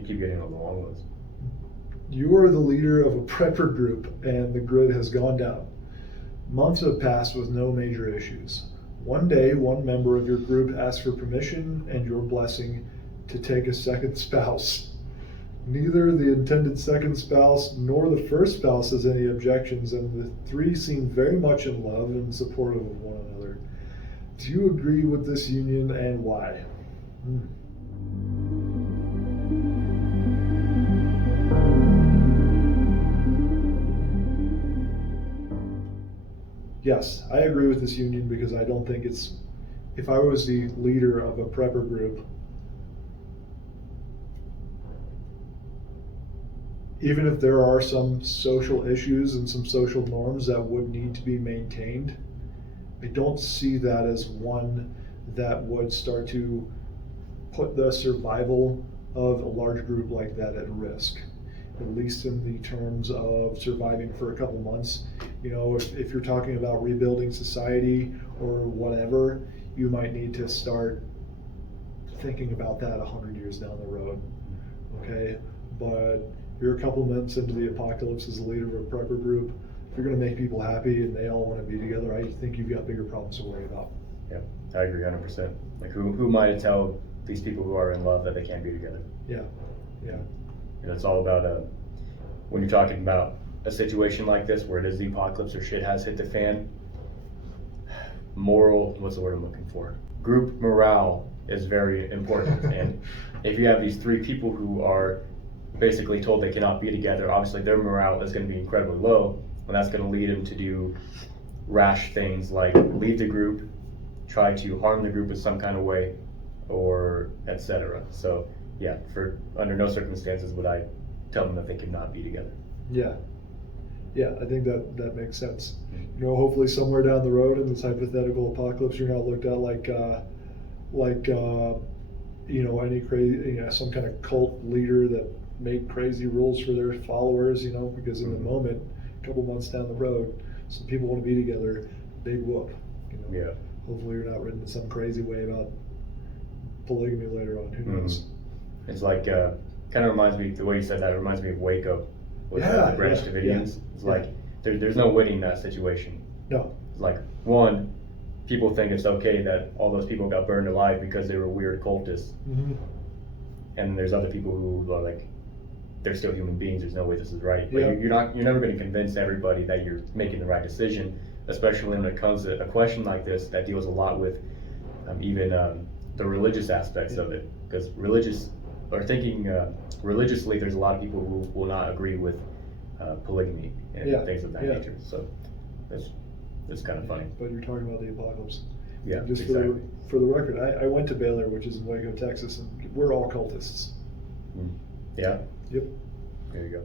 you keep getting on the long ones. You are the leader of a prepper group and the grid has gone down. Months have passed with no major issues. One day, one member of your group asks for permission and your blessing to take a second spouse. Neither the intended second spouse nor the first spouse has any objections, and the three seem very much in love and supportive of one another. Do you agree with this union and why? Yes, I agree with this union because I don't think it's, if I was the leader of a prepper group, even if there are some social issues and some social norms that would need to be maintained, I don't see that as one that would start to put the survival of a large group like that at risk, at least in the terms of surviving for a couple months. You know, if you're talking about rebuilding society or whatever, you might need to start thinking about that 100 years down the road, okay? But you're a couple months into the apocalypse as a leader of a prepper group. If you're gonna make people happy and they all wanna be together, I think you've got bigger problems to worry about. Yeah, I agree 100%. Like who am I to tell these people who are in love that they can't be together? Yeah, yeah. You know, it's all about when you're talking about a situation like this where it is the apocalypse or shit has hit the fan, what's the word I'm looking for? Group morale is very important. And if you have these three people who are basically told they cannot be together, obviously their morale is going to be incredibly low, and that's going to lead them to do rash things like leave the group, try to harm the group in some kind of way, or etc. So yeah, for under no circumstances would I tell them that they cannot be together. Yeah, yeah, I think that makes sense. You know, hopefully somewhere down the road in this hypothetical apocalypse, you're not looked at like you know, any crazy, you know, some kind of cult leader that made crazy rules for their followers, you know, because in the moment, a couple months down the road, some people want to be together, big whoop. You know? Yeah. Hopefully you're not written in some crazy way about polygamy later on, who knows? It's like, kind of reminds me, the way you said that, it reminds me of Waco with the Branch Davidians. It's like, there's no winning that situation. No. It's like, one, people think it's okay that all those people got burned alive because they were weird cultists. Mm-hmm. And there's other people who are like, they're still human beings, there's no way this is right. But Yeah. you're never going to convince everybody that you're making the right decision, especially when it comes to a question like this that deals a lot with even the religious aspects of it. Because religiously, there's a lot of people who will not agree with polygamy and things of that nature. So that's kind of funny. But you're talking about the apocalypse. Yeah, just exactly. for the record, I went to Baylor, which is in Waco, Texas, and we're all cultists. Yeah? Yep. There you go.